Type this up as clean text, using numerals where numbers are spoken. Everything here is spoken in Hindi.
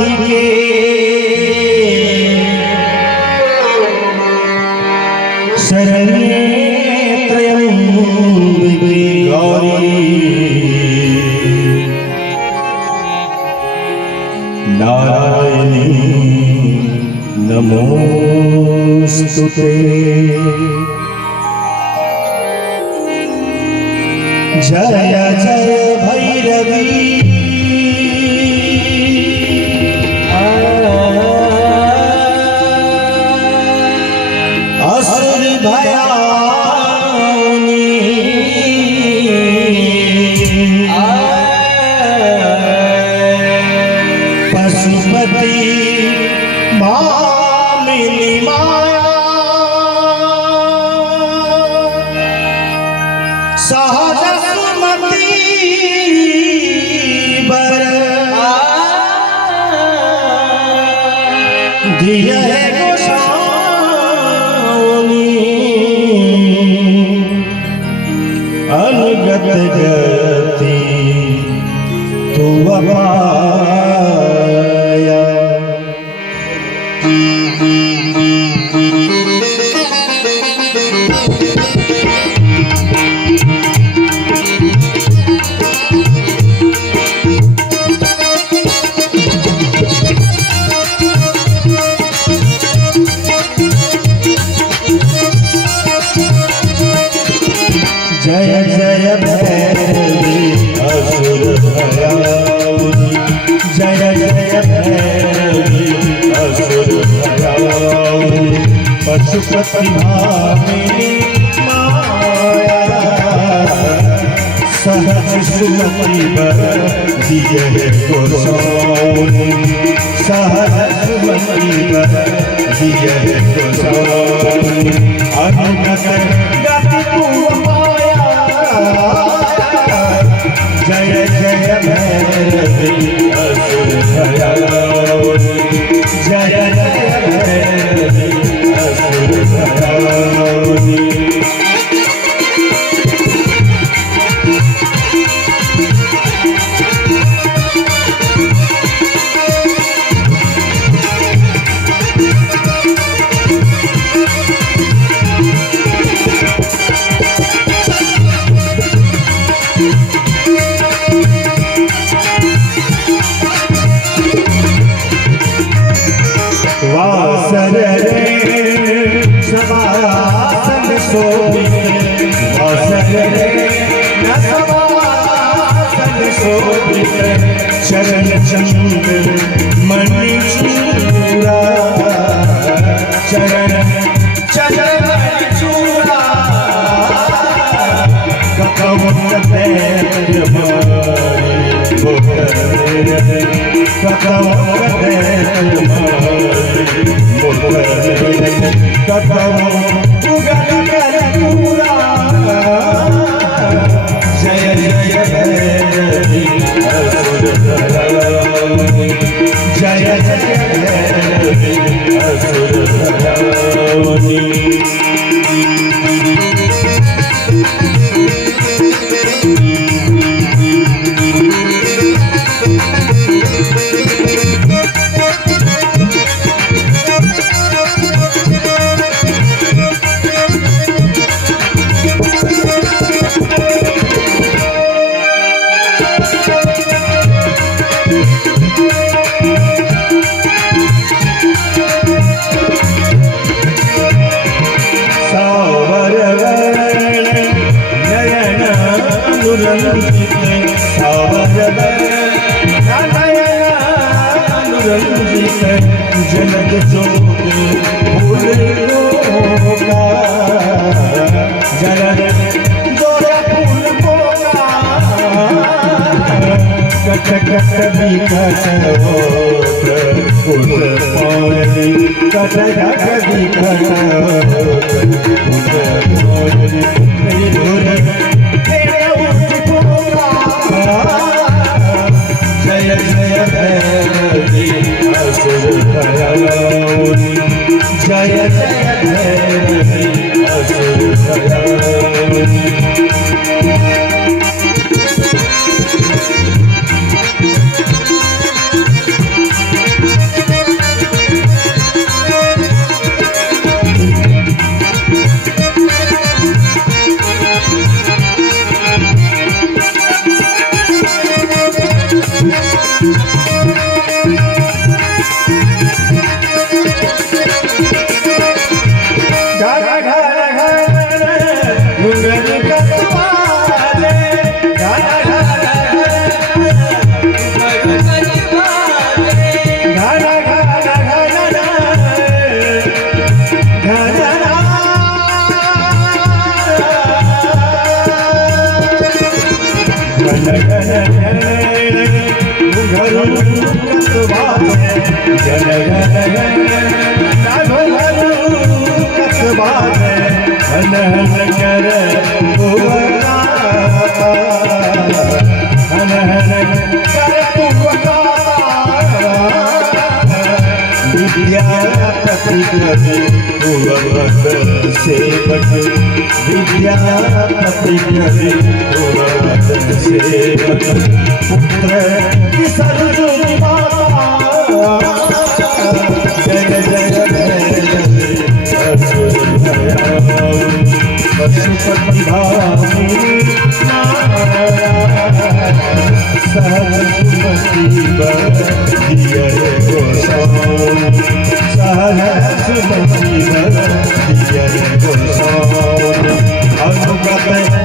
राधिके शरण्ये त्र्यंबके गौरी नारायणी नमोस्तुते। जय जय भैरवी असुर भयानी पशुपति मामिनी माया सहज सुमति बर दिया है गोसाउनी अनुगत गति तू अपाया। जय जय भैरवी असुर भयाउनी, जय जय भैरवी असुर भयाउनी, पशुपति भामिनी माया सहज सुमति बर दिए गोसाउनी, सहज सुमति बर दिए गोसाउनी, अनुगत गति तू अपाया। जय जय भैरवी असुर भयाउनी, जय जय भैरवी असुर भयाउनी। वासर रे समासन शोभित, वासर रे समासन शोभित, चरण चंद्र मणि चूड़ा, चरण चंद्र मणि चूड़ा, ककवत पैर मारे ककवत पैर मारे जय जय भैरवी असुर भयाउनी, जय जय भैरवी असुर भयाउनी। जनक जोग भूल का जनक जोरा फूल बोला, कट कट भी कट फूल पौड़ी, कट कट भी कट फूल पौड़ी, तेरे उठ बोला। जय जय भैरवी असुर भयाउनी, जय जय भैरवी असुर भयाउनी। जन गण लाधो लाधो कसबाद हन हन कर पुवका हन हन कर पुवका विद्यापति कवि पूर्ववत सेवक विद्यापति कवि पूर्ववत सेवक पुत्र की सरस्वती माता जय जय पशुपति भावी सरस्वती दिया गोसाई सरस्वती दिया गोसाई अनुगत